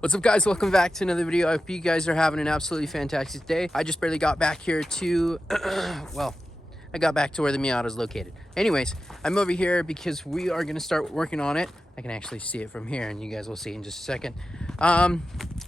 What's up, guys? Welcome back to another video. I hope you guys are having an absolutely fantastic day. I just barely got back here to well, I got back to where the Miata is located. Anyways, I'm over here because we are going to start working on it. I can actually see it from here and you guys will see in just a second.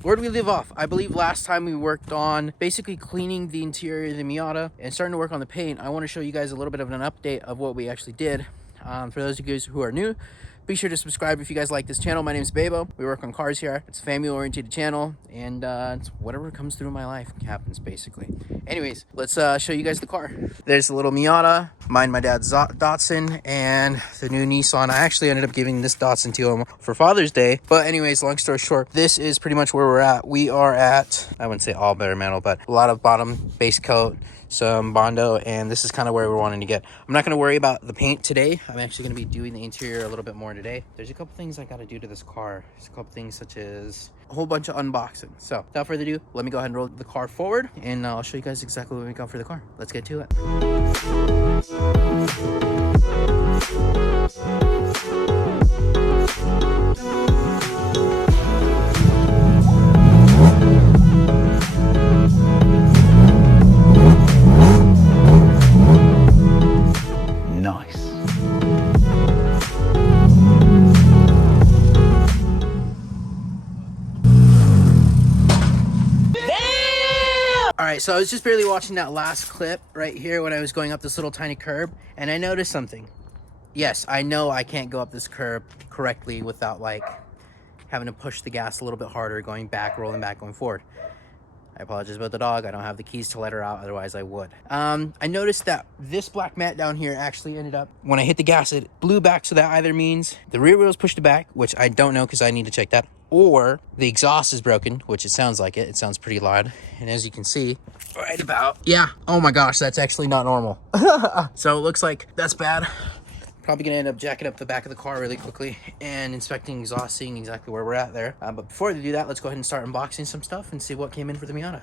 Where do we leave off? I believe last time we worked on basically cleaning the interior of the Miata and starting to work on the paint. I want to show you guys a little bit of an update of what we actually did. For those of you guys who are new, be sure to subscribe if you guys like this channel. My name is Babo. We work on cars here. It's a family-oriented channel, and it's whatever comes through my life happens, basically. Anyways, let's show you guys the car. There's the little Miata, mine, my dad's Datsun, and the new Nissan. I actually ended up giving this Datsun to him for Father's Day. But anyways, long story short, this is pretty much where we're at. We are at, I wouldn't say all bare metal, but a lot of bottom base coat, some Bondo, and this is kind of where we're wanting to get. I'm not going to worry about the paint today. I'm actually going to be doing the interior a little bit more today. There's a couple things I got to do to this car. There's a couple things such as a whole bunch of unboxing. So without further ado, let me go ahead and roll the car forward and I'll show you guys exactly what we got for the car. Let's get to it. Alright, so I was just barely watching that last clip right here when I was going up this little tiny curb, and I noticed something. Yes, I know I can't go up this curb correctly without like having to push the gas a little bit harder, going back, rolling back, going forward. I apologize about the dog. I don't have the keys to let her out, otherwise I would. I noticed that this black mat down here actually ended up, when I hit the gas, it blew back, so that either means the rear wheels pushed it back, which I don't know because I need to check that, or the exhaust is broken, which it sounds like it. It sounds pretty loud. And as you can see, right about, yeah, oh my gosh, that's actually not normal. So it looks like that's bad. Probably gonna end up jacking up the back of the car really quickly and inspecting exhaust, seeing exactly where we're at there. But before we do that, let's go ahead and start unboxing some stuff and see what came in for the Miata.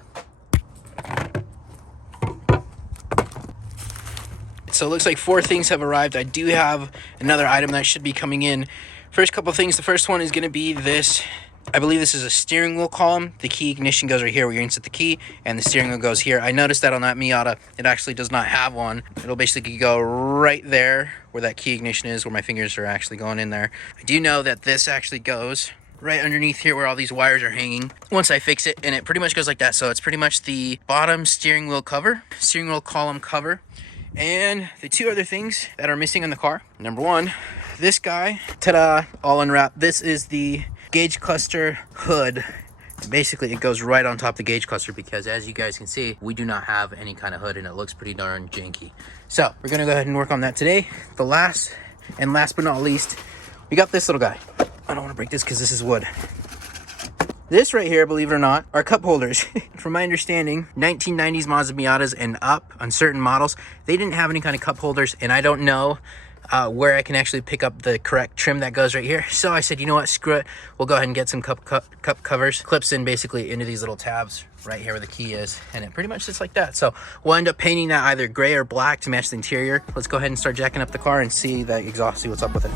So it looks like 4 things have arrived. I do have another item that should be coming in. First couple things, the first one is gonna be this. I believe this is a steering wheel column. The key ignition goes right here where you insert the key, and the steering wheel goes here. I noticed that on that Miata, it actually does not have one. It'll basically go right there where that key ignition is, where my fingers are actually going in there. I do know that this actually goes right underneath here where all these wires are hanging once I fix it, and it pretty much goes like that. So it's pretty much the bottom steering wheel cover, steering wheel column cover. And the 2 other things that are missing on the car. Number 1, this guy, ta-da, all unwrapped. This is the gauge cluster hood. Basically, it goes right on top of the gauge cluster because, as you guys can see, we do not have any kind of hood and it looks pretty darn janky. So we're gonna go ahead and work on that today. The last but not least, we got this little guy. I don't want to break this because this is wood. This right here, believe it or not, are cup holders. From my understanding, 1990s Mazda Miatas and up on certain models, they didn't have any kind of cup holders, and I don't know where I can actually pick up the correct trim that goes right here. So I said, you know what, screw it. We'll go ahead and get some cup covers. Clips in basically into these little tabs right here where the key is, and it pretty much sits like that. So we'll end up painting that either gray or black to match the interior. Let's go ahead and start jacking up the car and see the exhaust, see what's up with it.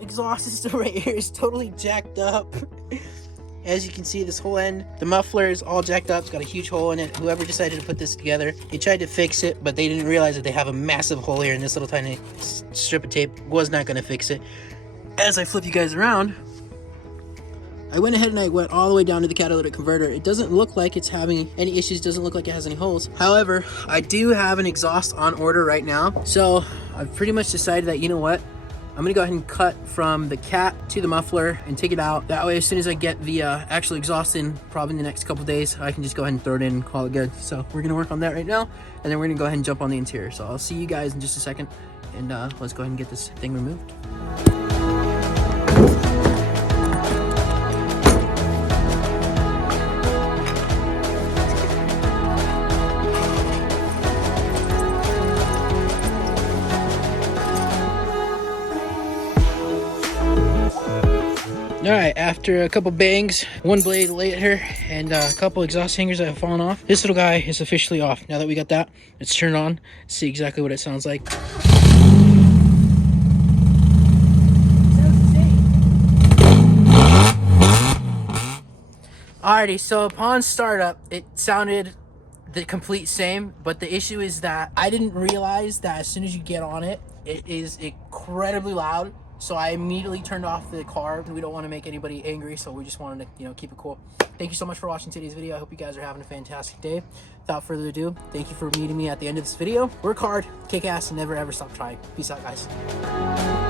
Exhaust system right here is totally jacked up. As you can see, this whole end, the muffler is all jacked up. It's got a huge hole in it. Whoever decided to put this together, they tried to fix it, but they didn't realize that they have a massive hole here, and this little tiny strip of tape was not going to fix it. As I flip you guys around, I went ahead and I went all the way down to the catalytic converter. It doesn't look like it's having any issues, doesn't look like it has any holes. However, I do have an exhaust on order right now, so I've pretty much decided that, you know what, I'm gonna go ahead and cut from the cat to the muffler and take it out. That way, as soon as I get the actual exhaust in, probably in the next couple days, I can just go ahead and throw it in and call it good. So we're gonna work on that right now, and then we're gonna go ahead and jump on the interior. So I'll see you guys in just a second, and let's go ahead and get this thing removed. All right, after a couple bangs, one blade later, and a couple exhaust hangers that have fallen off, this little guy is officially off. Now that we got that, let's turn it on, see exactly what it sounds like. Alrighty, so upon startup, it sounded the complete same, but the issue is that I didn't realize that as soon as you get on it, it is incredibly loud. So I immediately turned off the car. We don't want to make anybody angry, so we just wanted to, keep it cool. Thank you so much for watching today's video. I hope you guys are having a fantastic day. Without further ado, thank you for meeting me at the end of this video. Work hard, kick ass, and never ever stop trying. Peace out, guys.